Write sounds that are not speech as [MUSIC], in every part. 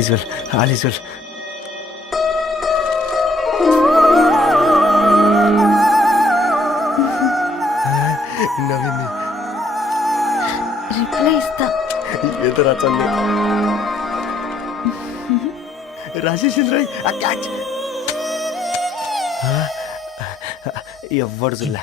Is well నవ్వింది reply ఇస్తా ఏదో రచండి రాజేసింద్ర ఎవ్వడు చూడలే.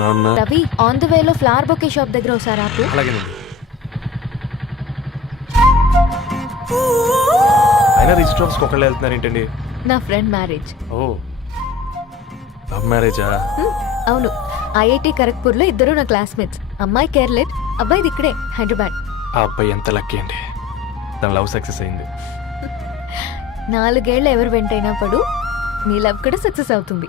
నాన్న. రవి ఆన్ ద వేలో ఫ్లవర్ బొకే షాప్ దగ్గర ఒకసారి ఆపు. అలాగేనండి. అయినా రిజిస్టర్ ఆఫీస్కి ఒకళ్ళు వెళ్తున్నారు ఏంటండి? నా ఫ్రెండ్ మ్యారేజ్ ఓ. లవ్ మ్యారేజా? అవును. ఐఐటి ఇద్దరు నా క్లాస్మేట్స్ అమ్మాయి కేర్లెట్ అబ్బాయిది ఇక్కడే హైదరాబాద్. ఆ అబ్బాయి ఎంత లక్కీ అండి. తన లవ్ సక్సెస్ అయింది. నాలుగేళ్ళు ఎవరు వెంటైనా పడు నీ లవ్ కూడా సక్సెస్ అవుతుంది.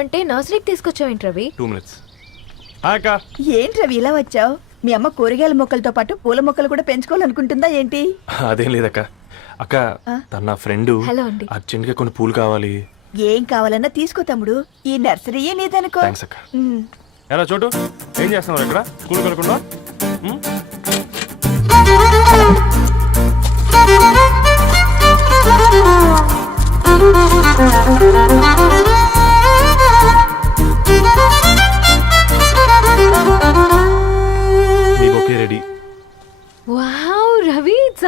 షాప్ తీసుకెళ్ళమంటే నర్సరీకి తీసుకొచ్చావేంటి రవి? టూ మినిట్స్ అక్క. ఏంటి రవి ఇలా వచ్చావు? మీ అమ్మ కూరగాయల మొక్కలతో పాటు పూల మొక్కలు కూడా పెంచుకోవాలనుకుంటుందా ఏంటి? అదేం లేదక్క. అక్క తన నా ఫ్రెండ్ హలో అండి. అర్జెంట్గా కొన్ని పూలు కావాలి. ఏం కావాలన్నా తీసుకో తమ్ముడు. ఈ నర్సరీయే నీదనుకో. థ్యాంక్స్ అక్క. ఉమ్. ఎలా చోటు? ఏం చేస్తున్నావు ఇక్కడ? స్కూల్ కలకుండా మీ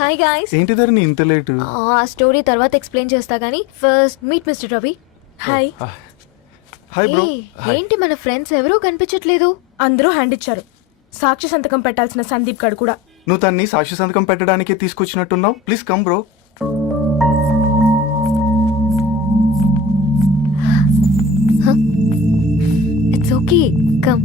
హాయ్ గాయ్స్ ఏంటి ధరణి ఇంత లేటు? ఆ స్టోరీ తర్వాత ఎక్స్ప్లెయిన్ చేస్తా గానీ first meet mister Ravi. Hi hi bro ఏంటి మన ఫ్రెండ్స్ ఎవరూ కనిపించట్లేదు? అందరూ హ్యాండ్ ఇచ్చారు. సాక్షి సంతకం పెట్టాల్సిన సందీప్ గడు కూడా. నువ్వు తన్ని సాక్షి సంతకం పెట్టడానికే తీసుకొచ్చినట్టున్నావు? Please come bro it's okay come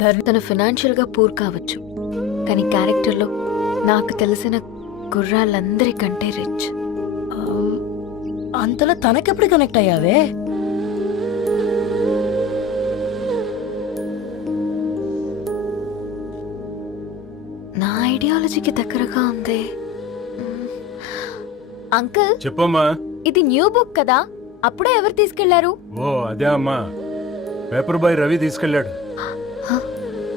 ధర్ని తను ఫినాన్షియల్గా పూర్ కావచ్చు. కానీ క్యారెక్టర్లో నాకు తెలిసిన గుర్రాలందరికంటే రిచ్ అంతలో తనకెప్పుడు కనెక్ట్ అయ్యావే? నా ఐడియాలజీకి దగ్గరగా ఉంది. అంకుల్ చెప్పమ్మా. ఇది న్యూ బుక్ కదా. అప్పుడే ఎవరు తీసుకెళ్ళారు? ఓ అదే అమ్మా. పేపర్ బాయ్ రవి తీసుకెళ్ళాడు. హ,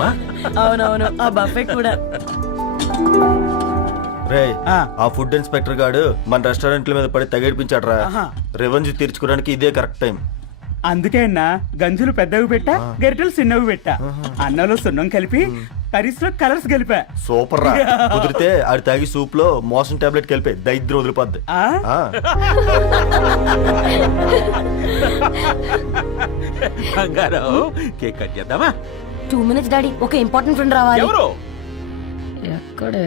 కదమ్మా అవునవును ఆ బఫే కూడా. రే ఆ. ఫుడ్ ఇన్స్పెక్టర్ గాడు మన రెస్టారెంట్ల మీద పడి తగేడిపించాడు రా రెవెన్యూ తీర్చుకోవడానికి ఇదే కరెక్ట్ టైం. అందుకే అన్న గంజులు పెద్దవి పెట్టా గరిటెలు చిన్నవి పెట్టా. అన్నలో సున్నం కలిపి కర్రీస్లో కలర్స్ కలిపా సూపర్ రా కుదిరితే ఆడి తాగి సూప్లో మోషన్ టాబ్లెట్ కలిపే దైద్రం వదిలిపోద్ది. బంగారం కేక్ కట్ చేద్దామా? Two minutes daddy. ఒక ఇంపార్టెంట్ ఫ్రెండ్ రావాలి. ఎవరు? ఎక్కడే?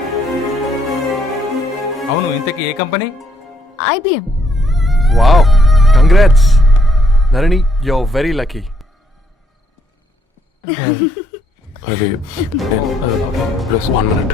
అవును ఇంతకీ ఏ company? IBM wow congrats. Dharani you very lucky. [LAUGHS] అది ప్లస్ వన్ మినిట్.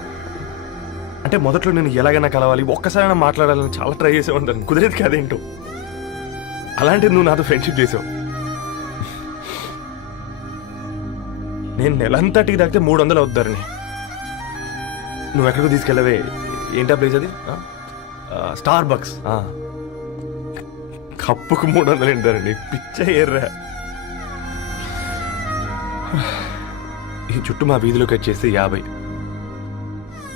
అంటే మొదట్లో నేను ఎలాగైనా కలవాలి ఒక్కసారైనా మాట్లాడాలని చాలా ట్రై చేసే ఉంటాను కుదిరేది కాదేంటో. అలాంటిది నువ్వు నాతో ఫ్రెండ్షిప్ చేసావు. నేను నెలంతటికి తాగితే మూడు వందలు అవుతారని నువ్వు ఎక్కడికి తీసుకెళ్ళవే. ఏంటా ప్లేస్ అది? స్టార్ బక్స్ కప్పుకు మూడు వందలు ఏంటారండి పిచ్చ ఎర్రా. ఈ చుట్టూ మా వీధిలోకి వచ్చేసి యాభై.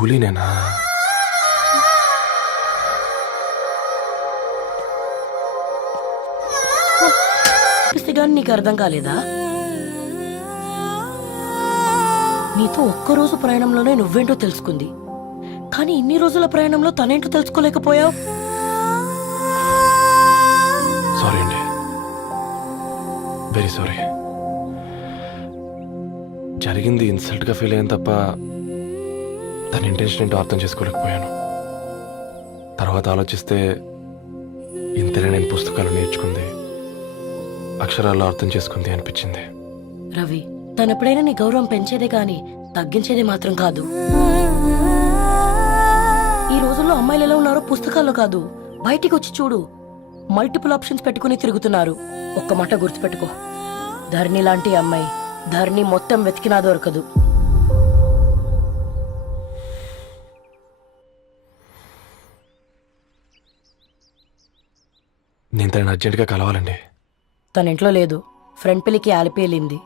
కూలీనేనా? నీకు అర్థం కాలేదా? నీతో ఒక్కరోజు ప్రయాణంలోనే నువ్వేంటో తెలుసుకుంది. కానీ ఇన్ని రోజుల ప్రయాణంలో తనేంటో తెలుసుకోలేకపోయావు? సారీ అండి. వెరీ సారీ జరిగింది ఇన్సల్ట్గా ఫీల్ అయ్యాను తప్ప తన ఇంటెన్షన్ ఏంటో అర్థం చేసుకోలేకపోయాను. తర్వాత ఆలోచిస్తే ఇంతనే నేను పుస్తకాలు నేర్చుకుంది అక్షరాల్లో అర్థం చేసుకుంది అనిపించింది. రవి తనప్పుడైనా ఎప్పుడైనా నీ గౌరవం పెంచేదే కానీ తగ్గించేది మాత్రం కాదు. ఈ రోజుల్లో అమ్మాయిలు ఎలా ఉన్నారో పుస్తకాల్లో కాదు. బయటికి వచ్చి చూడు. మల్టిపుల్ ఆప్షన్స్ పెట్టుకుని తిరుగుతున్నారు. ఒక్క మాట గుర్తుపెట్టుకో. ధరణి లాంటి అమ్మాయి. ధరణి మొత్తం వెతికినా దొరకదు. నేను తనని అర్జెంటుగా కలవాలండి. తన ఇంట్లో లేదు. ఫ్రెండ్ పెళ్ళికి ఆలిపి వెళ్ళింది.